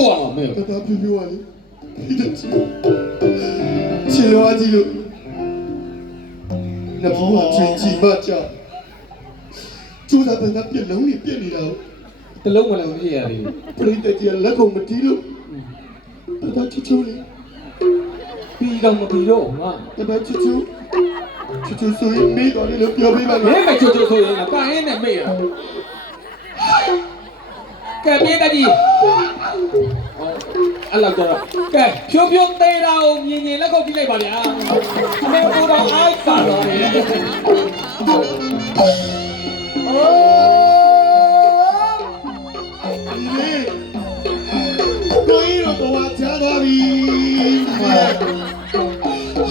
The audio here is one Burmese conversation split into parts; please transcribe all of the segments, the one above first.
ပို့ရအောင်မင်း တတာပြပြပါလေဒီတချီချီလောအကြီးလို့နဘူးဟာချင်းချီမကြကျိုးသားပန်းကပြက်လုံးနဲ့ပြက်နေတာကို တလုံးမလုံးဖြစ်ရတယ် ပရိသတ်ကြီးလက်ကုန်မတီးလို့တတာချီချိုးလေ ပြီးတော့မပြီးတော့ငါ တတာချီချိုးဆိုရင်မေးတော်လေးလို့ပြောပေးပါ မ လေ င်းမချွတ်ချွတ်ဆိုရင်ကကိုင်းနဲ့မေ့ရကဲပြေးတကြီးအဲ့လောက်တော့ကဲဖြိုးဖြိုးသေးတာကိုမြင်မြင်လက်ခုပ်ကြည့်လိုက်ပါဗျာအမေတို့တော့အိုက်ပါတော့တယ် ကိုကြီးတော့ဘဝချားသွားပြီ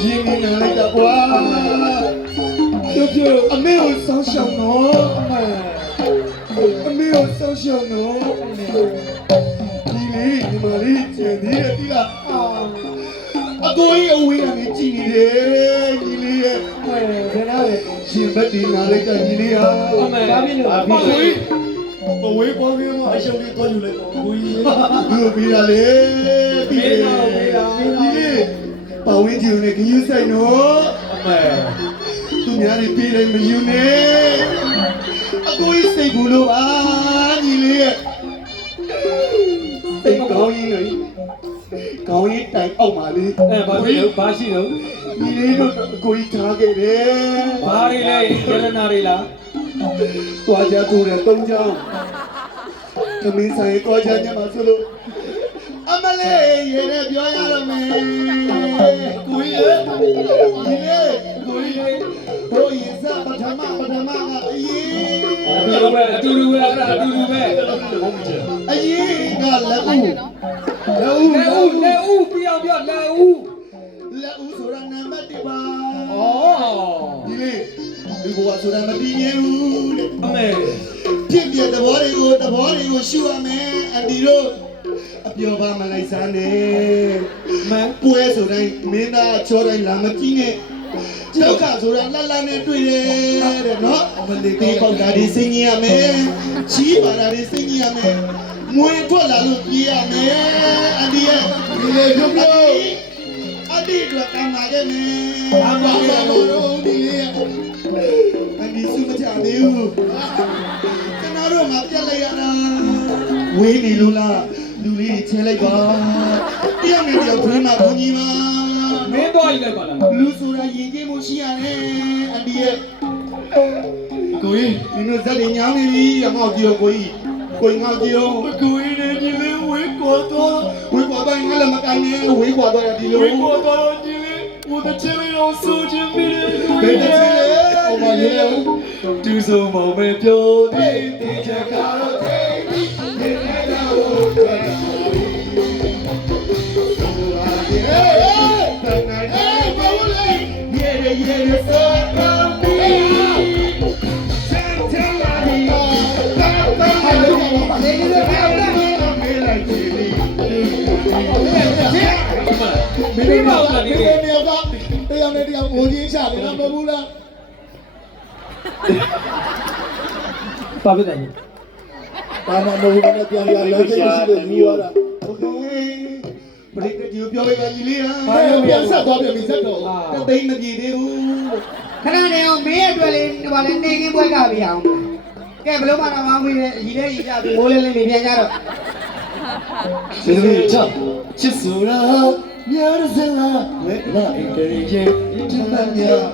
ရင်းနေလိုက်တာကွာဖြိုးဖြိုးအမေကိုစောင်းရှောင်းတော့အမေကိုစောင်းရှောင်းတော့ဒီမလေးကျန်သေးတယ်ဒီလားအကိုကြီးအဝေးကနေကြည်နေတယ်ညီလေးရဲ့ဘယ်နာလဲရှင်ဘက်ဒီနာလိုက်တာညီလေးဟာ အမေဘာဖြစ်လို့ ပါကိုကြီးဘဝေးပေါ်ပြီးတော့အရှုံးလေးတော့ယူလိုက်တော့ကိုကြီးသူ့ပြီးတာလေပြီးတော့ပြီးတာဒီလေးပဝင်းကျူနဲ့ခယူးဆိုင်နော်အမေသူများတွေပြီးလိုက်မယူနဲ့အကိုကြီးစိတ်ဘူးလို့ပါညီလေးရဲ့စိတ်ကောင်းရင်လေကောင်းရင်တိုင်အောက်ပါလေ ဘာဖြစ်လို့ဘာရှိလို့ ညီလေးတို့အကိုကြီးထားခဲ့တယ် ဘာတွေလဲရတနာတွေလား တွားကြတူတယ်၃ချောင်းသမီးဆိုင်တွားကြညမှာဆိုလို့အမလေးရေနဲ့ပြောရတော့မယ်ကိုကြီးရေဒီလေကိုကြီးဟိုရင်စားပထမကအရင် အတူတူပဲအတူတူပဲအဲ့ဒါအတူတူပဲ အရင်ကလက်ဦးလက်ဦးပြောင်းပြောလက်ဦး လက်ဦးဆိုတာနံပါတ်1ပါ ဩ ဒီလေဒီဘဝဆိုတာမတည်ငြိမ်ဘူးတဲ့ အမေ ဖြစ်ပြသဘောတွေကိုရှုရမယ်အန်တီတို့အပြောပါမလိုက်စမ်းနဲ့မပွဲဆိုတိုင်းမင်းသားချောတိုင်းလာမကြည့်နဲ့ကျောက်ကဆိုတာလှလှနဲ့တွေ့တယ်တဲ့နော်အမလေးဒီပေါက်တာဒီစင်ကြီးရမယ်ချီးပါတာဒီစင်ကြီးရမယ်မွေထွက်လာလို့ပြေးရမယ်အန်တီရဲ့ဒီလေပြုတ်ပြုတ်အန်တီတို့ကံလာခဲ့မယ်အပါပါလို့ဒီလေအန်တီစုမချသေးဘူးကျွန်တော်တို့ငါပြက်လိုက်ရတာဝေးနေလို့လားလူလေးတွေချဲလိုက်ပါတယောက်နဲ့တယောက်ထွေးမှာဘုံကြီးမှာ မင်းတော့လိုက်ပါလား လူဆိုတာယဉ်ကျေးမှုရှိရတယ်အန်ဒီရဲ့ကိုကြီးဒီလိုဇက်တွေညောင်းနေပြီအမောက်ကြီးရောကိုကြီးငေါက်ကြီးရောကိုကြီးနဲ့ဒီလေးဝေးကွာတော့ဝေးကွာပိုင်းငါလည်းမကိုင်းနဲ့ဝေးကွာတော့ဒီလိုဝေးကွာတော့ဒီလေး我的千里龙苏锦比的对的我们也有独守我们标的地界高的天地天天的我မင်းပါလားဒီ တယောက်နဲ့တယောက်ငိုချင်းရှာနေတာမဟုတ်ဘူးလား ပါပြတယ် ဘာမှမဟုတ်ဘူးနဲ့ပြန်ပြန်လောချင်းရှိလို့ပြီးသွားတာโอเคပရိသတ်ကြီးပြောလိုက်ပါညီလေးဟာပြန်ဆက်သွားပြန်ပြီဆက်တော့သိမကြည့်သေးဘူး ခဏနေအောင်မင်းရဲ့အတွက်လေးဟိုလည်းနေကင်းပွဲကပြအောင်ကဲဘလို့မှတော့မဝင်နဲ့ရီလေးရီကြပြီးမိုးလေးလေးနေပြန်ကြတော့ ကျေးဇူးချစ်ဆိုတာများရစလားလဲလာအင်္ဂလိပ်ရဲ့ဒီမှန်များ